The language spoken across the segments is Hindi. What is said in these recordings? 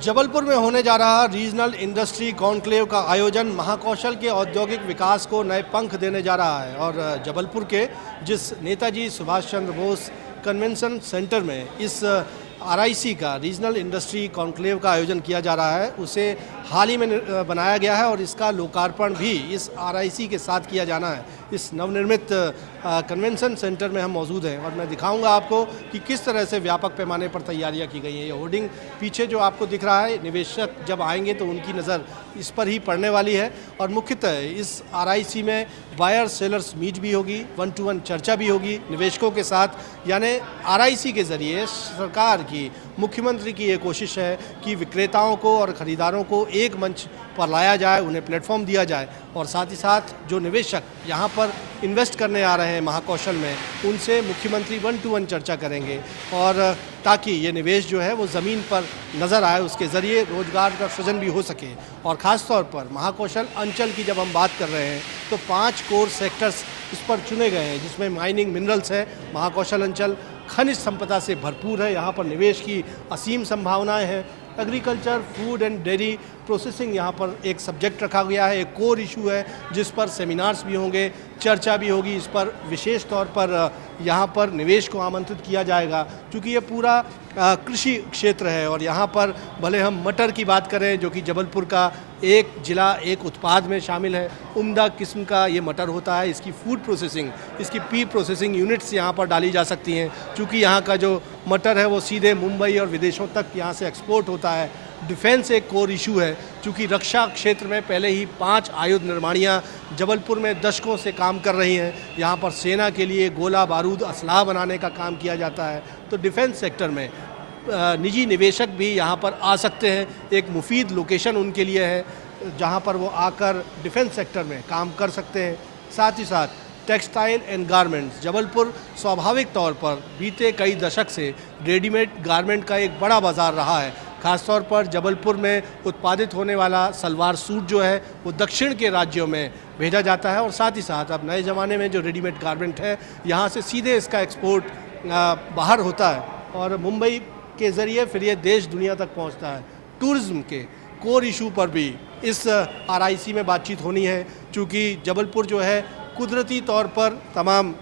जबलपुर में होने जा रहा रीजनल इंडस्ट्री कॉन्क्लेव का आयोजन महाकौशल के औद्योगिक विकास को नए पंख देने जा रहा है और जबलपुर के जिस नेताजी सुभाष चंद्र बोस कन्वेंशन सेंटर में इस आरआईसी का रीजनल इंडस्ट्री कॉन्क्लेव का आयोजन किया जा रहा है उसे हाल ही में बनाया गया है और इसका लोकार्पण भी इस आरआईसी के साथ किया जाना है। इस नवनिर्मित कन्वेंशन सेंटर में हम मौजूद हैं और मैं दिखाऊंगा आपको कि किस तरह से व्यापक पैमाने पर तैयारियां की गई हैं। ये होर्डिंग पीछे जो आपको दिख रहा है, निवेशक जब आएंगे तो उनकी नज़र इस पर ही पड़ने वाली है और मुख्यतः इस आरआईसी में बायर सेलर्स मीट भी होगी, 1-to-1 चर्चा भी होगी निवेशकों के साथ। यानी आरआईसी के ज़रिए सरकार की, मुख्यमंत्री की ये कोशिश है कि विक्रेताओं को और ख़रीदारों को एक मंच पर लाया जाए, उन्हें प्लेटफॉर्म दिया जाए और साथ ही साथ जो निवेशक यहाँ पर इन्वेस्ट करने आ रहे हैं महाकौशल में, उनसे मुख्यमंत्री 1-to-1 चर्चा करेंगे और ताकि ये निवेश जो है वो ज़मीन पर नज़र आए, उसके ज़रिए रोज़गार का सृजन भी हो सके। और ख़ास तौर पर महाकौशल अंचल की जब हम बात कर रहे हैं तो 5 कोर सेक्टर्स इस पर चुने गए हैं, जिसमें माइनिंग, मिनरल्स है। महाकौशल अंचल खनिज संपदा से भरपूर है, यहाँ पर निवेश की असीम संभावनाएं हैं। Agriculture, food and dairy processing यहाँ पर एक सब्जेक्ट रखा गया है, एक कोर इशू है जिस पर सेमिनार्स भी होंगे, चर्चा भी होगी। इस पर विशेष तौर पर यहाँ पर निवेश को आमंत्रित किया जाएगा क्योंकि ये पूरा कृषि क्षेत्र है और यहाँ पर भले हम मटर की बात करें जो कि जबलपुर का एक जिला एक उत्पाद में शामिल है, उम्दा किस्म का ये मटर होता है। इसकी फूड प्रोसेसिंग, इसकी पी प्रोसेसिंग यूनिट्स यहाँ पर डाली जा सकती हैं क्योंकि यहाँ का जो मटर है वो सीधे मुंबई और विदेशों तक यहाँ से एक्सपोर्ट होता है। डिफेंस एक कोर इशू है क्योंकि रक्षा क्षेत्र में पहले ही 5 आयुध निर्माणियाँ जबलपुर में दशकों से काम कर रही हैं। यहाँ पर सेना के लिए गोला बारूद, असलाह बनाने का काम किया जाता है। तो डिफेंस सेक्टर में निजी निवेशक भी यहाँ पर आ सकते हैं। एक मुफीद लोकेशन उनके लिए है जहाँ पर वो आकर डिफेंस सेक्टर में काम कर सकते हैं। साथ ही साथ टेक्सटाइल एंड गारमेंट्स, जबलपुर स्वाभाविक तौर पर बीते कई दशक से रेडीमेड गारमेंट का एक बड़ा बाज़ार रहा है। ख़ासतौर पर जबलपुर में उत्पादित होने वाला सलवार सूट जो है वो दक्षिण के राज्यों में भेजा जाता है और साथ ही साथ अब नए ज़माने में जो रेडीमेड गारमेंट है यहाँ से सीधे इसका एक्सपोर्ट बाहर होता है और मुंबई के ज़रिए फिर ये देश दुनिया तक पहुँचता है। टूरिज़्म के कोर इशू पर भी इस आरआईसी में बातचीत होनी है क्योंकि जबलपुर जो है कुदरती तौर पर तमाम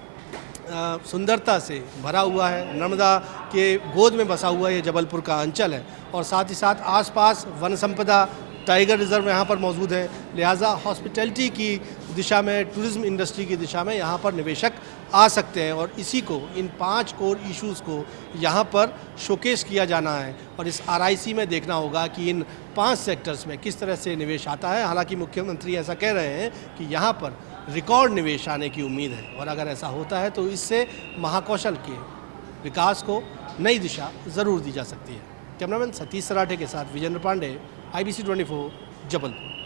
सुंदरता से भरा हुआ है। नर्मदा के गोद में बसा हुआ ये जबलपुर का अंचल है और साथ ही साथ आसपास वन संपदा, टाइगर रिजर्व यहाँ पर मौजूद है। लिहाजा हॉस्पिटैलिटी की दिशा में, टूरिज़्म इंडस्ट्री की दिशा में यहाँ पर निवेशक आ सकते हैं और इसी को, इन 5 कोर इश्यूज़ को यहाँ पर शोकेस किया जाना है और इस आरआईसी में देखना होगा कि इन 5 सेक्टर्स में किस तरह से निवेश आता है। हालांकि मुख्यमंत्री ऐसा कह रहे हैं कि यहाँ पर रिकॉर्ड निवेश आने की उम्मीद है और अगर ऐसा होता है तो इससे महाकौशल के विकास को नई दिशा ज़रूर दी जा सकती है। कैमरामैन सतीश सराठे के साथ विजेंद्र पांडे, IBC 24, जबलपुर।